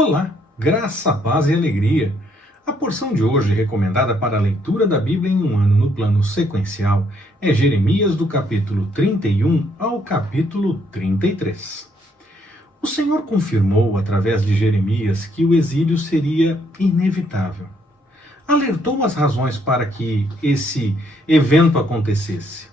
Olá, graça, paz e alegria. A porção de hoje, recomendada para a leitura da Bíblia em um ano no plano sequencial, é Jeremias do capítulo 31 ao capítulo 33. O Senhor confirmou, através de Jeremias, que o exílio seria inevitável. Alertou as razões para que esse evento acontecesse.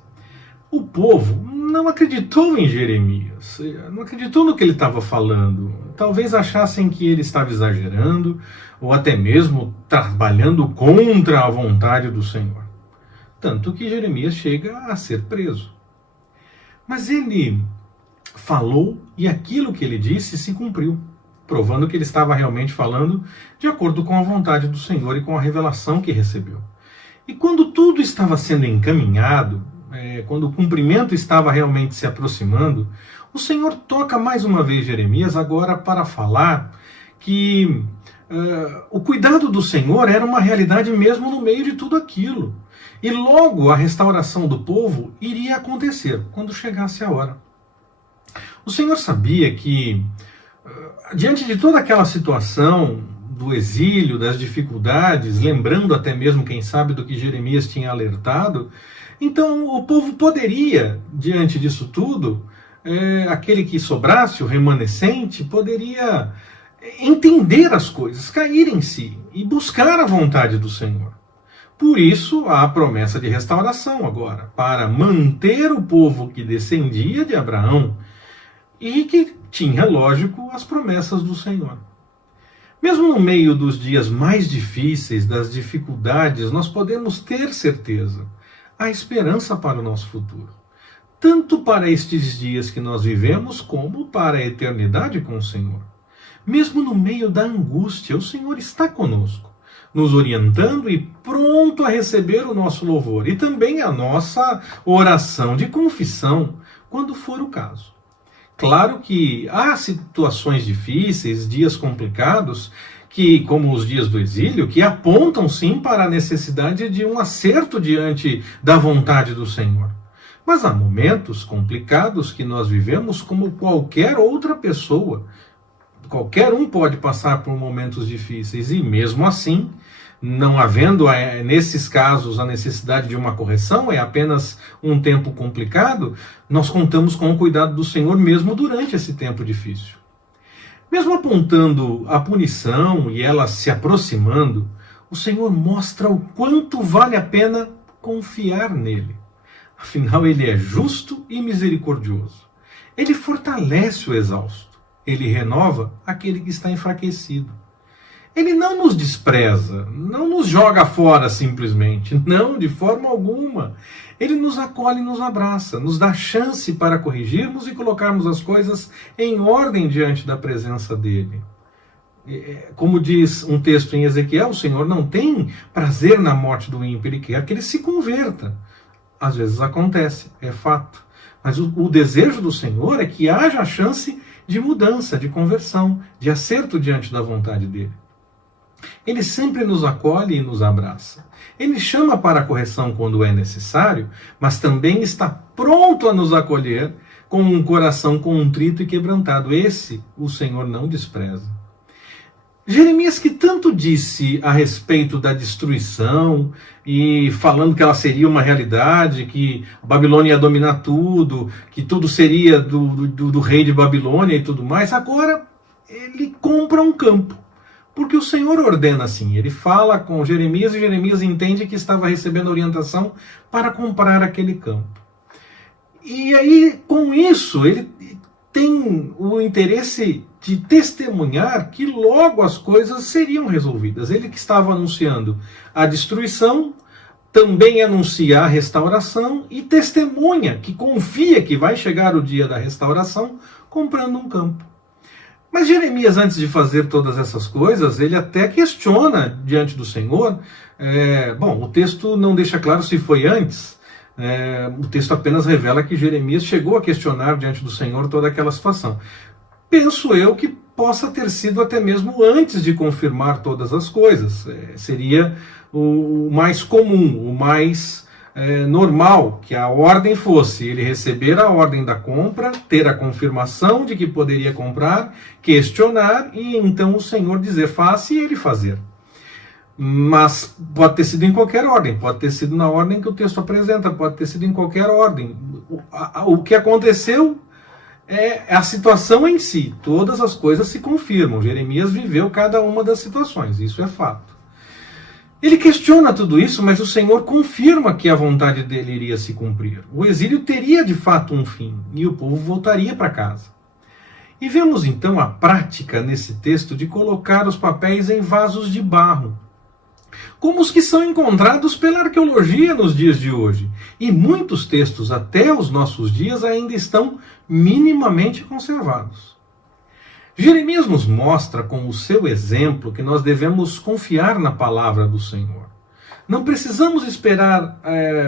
O povo não acreditou em Jeremias, não acreditou no que ele estava falando. Talvez achassem que ele estava exagerando, ou até mesmo trabalhando contra a vontade do Senhor. Tanto que Jeremias chega a ser preso. Mas ele falou e aquilo que ele disse se cumpriu, provando que ele estava realmente falando de acordo com a vontade do Senhor e com a revelação que recebeu. E quando tudo estava sendo encaminhado, quando o cumprimento estava realmente se aproximando, o Senhor toca mais uma vez Jeremias agora para falar que o cuidado do Senhor era uma realidade mesmo no meio de tudo aquilo. E logo a restauração do povo iria acontecer quando chegasse a hora. O Senhor sabia que, diante de toda aquela situação do exílio, das dificuldades, lembrando até mesmo, quem sabe, do que Jeremias tinha alertado, então o povo poderia, diante disso tudo, aquele que sobrasse, o remanescente, poderia entender as coisas, cair em si e buscar a vontade do Senhor. Por isso, há a promessa de restauração agora, para manter o povo que descendia de Abraão e que tinha, lógico, as promessas do Senhor. Mesmo no meio dos dias mais difíceis, das dificuldades, nós podemos ter certeza, há esperança para o nosso futuro. Tanto para estes dias que nós vivemos, como para a eternidade com o Senhor. Mesmo no meio da angústia, o Senhor está conosco, nos orientando e pronto a receber o nosso louvor e também a nossa oração de confissão, quando for o caso. Claro que há situações difíceis, dias complicados, que, como os dias do exílio, que apontam sim para a necessidade de um acerto diante da vontade do Senhor. Mas há momentos complicados que nós vivemos como qualquer outra pessoa. Qualquer um pode passar por momentos difíceis e mesmo assim, não havendo nesses casos a necessidade de uma correção, é apenas um tempo complicado, nós contamos com o cuidado do Senhor mesmo durante esse tempo difícil. Mesmo apontando a punição e ela se aproximando, o Senhor mostra o quanto vale a pena confiar nele. Afinal, ele é justo e misericordioso. Ele fortalece o exausto. Ele renova aquele que está enfraquecido. Ele não nos despreza, não nos joga fora simplesmente, não, de forma alguma. Ele nos acolhe e nos abraça, nos dá chance para corrigirmos e colocarmos as coisas em ordem diante da presença dele. Como diz um texto em Ezequiel, o Senhor não tem prazer na morte do ímpio, ele quer que ele se converta. Às vezes acontece, é fato. Mas o desejo do Senhor é que haja a chance de mudança, de conversão, de acerto diante da vontade dele. Ele sempre nos acolhe e nos abraça. Ele chama para a correção quando é necessário, mas também está pronto a nos acolher com um coração contrito e quebrantado. Esse o Senhor não despreza. Jeremias, que tanto disse a respeito da destruição e falando que ela seria uma realidade, que a Babilônia ia dominar tudo, que tudo seria do rei de Babilônia e tudo mais, agora ele compra um campo. Porque o Senhor ordena assim, ele fala com Jeremias e Jeremias entende que estava recebendo orientação para comprar aquele campo. E aí, com isso, ele tem o interesse de testemunhar que logo as coisas seriam resolvidas. Ele que estava anunciando a destruição, também anuncia a restauração e testemunha que confia que vai chegar o dia da restauração comprando um campo. Mas Jeremias, antes de fazer todas essas coisas, ele até questiona diante do Senhor. O texto não deixa claro se foi antes. O texto apenas revela que Jeremias chegou a questionar diante do Senhor toda aquela situação. Penso eu que possa ter sido até mesmo antes de confirmar todas as coisas. Seria o mais comum, o mais normal que a ordem fosse ele receber a ordem da compra, ter a confirmação de que poderia comprar, questionar e então o Senhor dizer faça e ele fazer. Mas pode ter sido em qualquer ordem, pode ter sido na ordem que o texto apresenta, pode ter sido em qualquer ordem. O que aconteceu é a situação em si, todas as coisas se confirmam. Jeremias viveu cada uma das situações, isso é fato. Ele questiona tudo isso, mas o Senhor confirma que a vontade dele iria se cumprir. O exílio teria de fato um fim e o povo voltaria para casa. E vemos então a prática nesse texto de colocar os papéis em vasos de barro, como os que são encontrados pela arqueologia nos dias de hoje. E muitos textos até os nossos dias ainda estão minimamente conservados. Jeremias nos mostra com o seu exemplo que nós devemos confiar na palavra do Senhor. Não precisamos esperar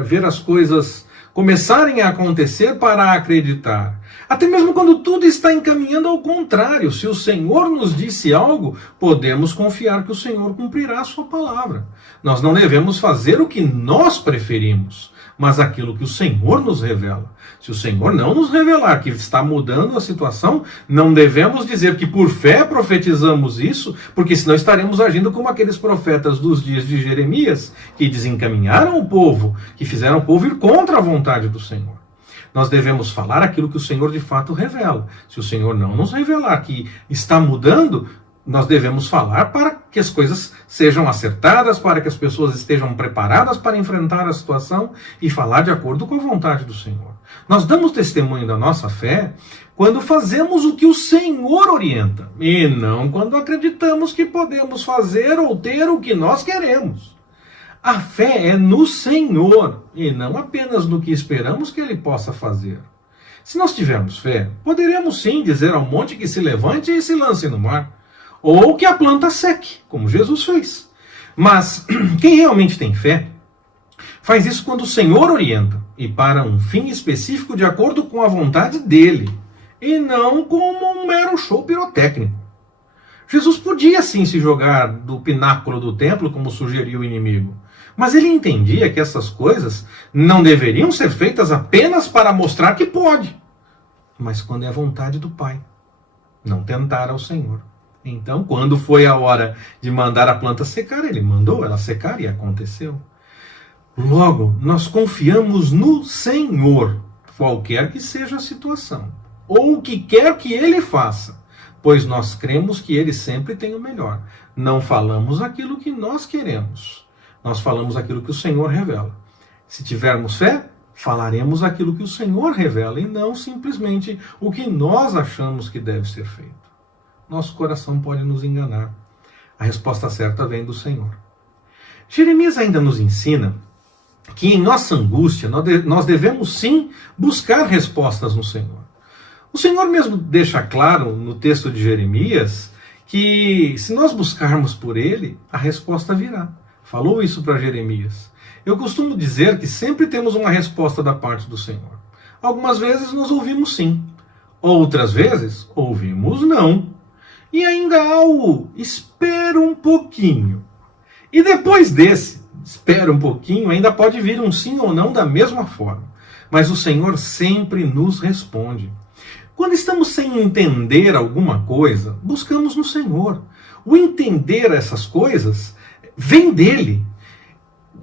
ver as coisas começarem a acontecer para acreditar. Até mesmo quando tudo está encaminhando ao contrário, se o Senhor nos disse algo, podemos confiar que o Senhor cumprirá a sua palavra. Nós não devemos fazer o que nós preferimos, mas aquilo que o Senhor nos revela. Se o Senhor não nos revelar que está mudando a situação, não devemos dizer que por fé profetizamos isso, porque senão estaremos agindo como aqueles profetas dos dias de Jeremias, que desencaminharam o povo, que fizeram o povo ir contra a vontade do Senhor. Nós devemos falar aquilo que o Senhor de fato revela. Se o Senhor não nos revelar que está mudando, nós devemos falar para que as coisas sejam acertadas, para que as pessoas estejam preparadas para enfrentar a situação e falar de acordo com a vontade do Senhor. Nós damos testemunho da nossa fé quando fazemos o que o Senhor orienta, e não quando acreditamos que podemos fazer ou ter o que nós queremos. A fé é no Senhor, e não apenas no que esperamos que Ele possa fazer. Se nós tivermos fé, poderemos sim dizer ao monte que se levante e se lance no mar, ou que a planta seque, como Jesus fez. Mas quem realmente tem fé, faz isso quando o Senhor orienta, e para um fim específico de acordo com a vontade dEle, e não como um mero show pirotécnico. Jesus podia sim se jogar do pináculo do templo, como sugeriu o inimigo, mas ele entendia que essas coisas não deveriam ser feitas apenas para mostrar que pode, mas quando é a vontade do Pai, não tentar ao Senhor. Então, quando foi a hora de mandar a planta secar, ele mandou ela secar e aconteceu. Logo, nós confiamos no Senhor, qualquer que seja a situação, ou o que quer que Ele faça, pois nós cremos que Ele sempre tem o melhor. Não falamos aquilo que nós queremos, nós falamos aquilo que o Senhor revela. Se tivermos fé, falaremos aquilo que o Senhor revela, e não simplesmente o que nós achamos que deve ser feito. Nosso coração pode nos enganar. A resposta certa vem do Senhor. Jeremias ainda nos ensina que em nossa angústia nós devemos sim buscar respostas no Senhor. O Senhor mesmo deixa claro no texto de Jeremias que se nós buscarmos por Ele, a resposta virá. Falou isso para Jeremias. Eu costumo dizer que sempre temos uma resposta da parte do Senhor. Algumas vezes nós ouvimos sim, outras vezes ouvimos não. E ainda há o espera um pouquinho. E depois desse, espera um pouquinho, ainda pode vir um sim ou não da mesma forma. Mas o Senhor sempre nos responde. Quando estamos sem entender alguma coisa, buscamos no Senhor. O entender essas coisas vem dele.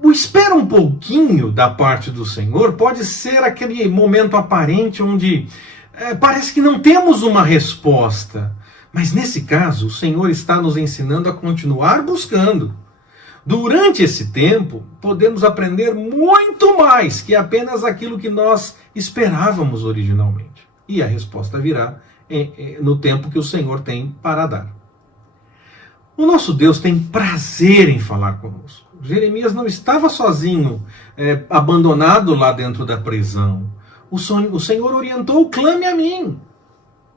O espera um pouquinho da parte do Senhor pode ser aquele momento aparente onde parece que não temos uma resposta. Mas nesse caso, o Senhor está nos ensinando a continuar buscando. Durante esse tempo, podemos aprender muito mais que apenas aquilo que nós esperávamos originalmente. E a resposta virá no tempo que o Senhor tem para dar. O nosso Deus tem prazer em falar conosco. Jeremias não estava sozinho, abandonado lá dentro da prisão. O Senhor orientou: clame a mim.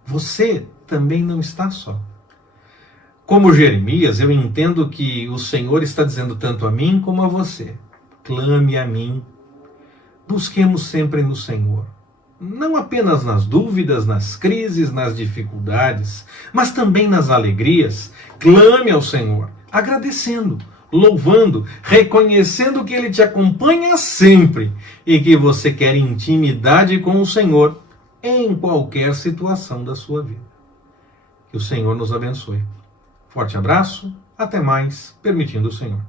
Você também não está só. Como Jeremias, eu entendo que o Senhor está dizendo tanto a mim como a você: clame a mim. Busquemos sempre no Senhor. Não apenas nas dúvidas, nas crises, nas dificuldades, mas também nas alegrias. Clame ao Senhor, agradecendo, louvando, reconhecendo que Ele te acompanha sempre e que você quer intimidade com o Senhor em qualquer situação da sua vida. Que o Senhor nos abençoe. Forte abraço, até mais, permitindo o Senhor.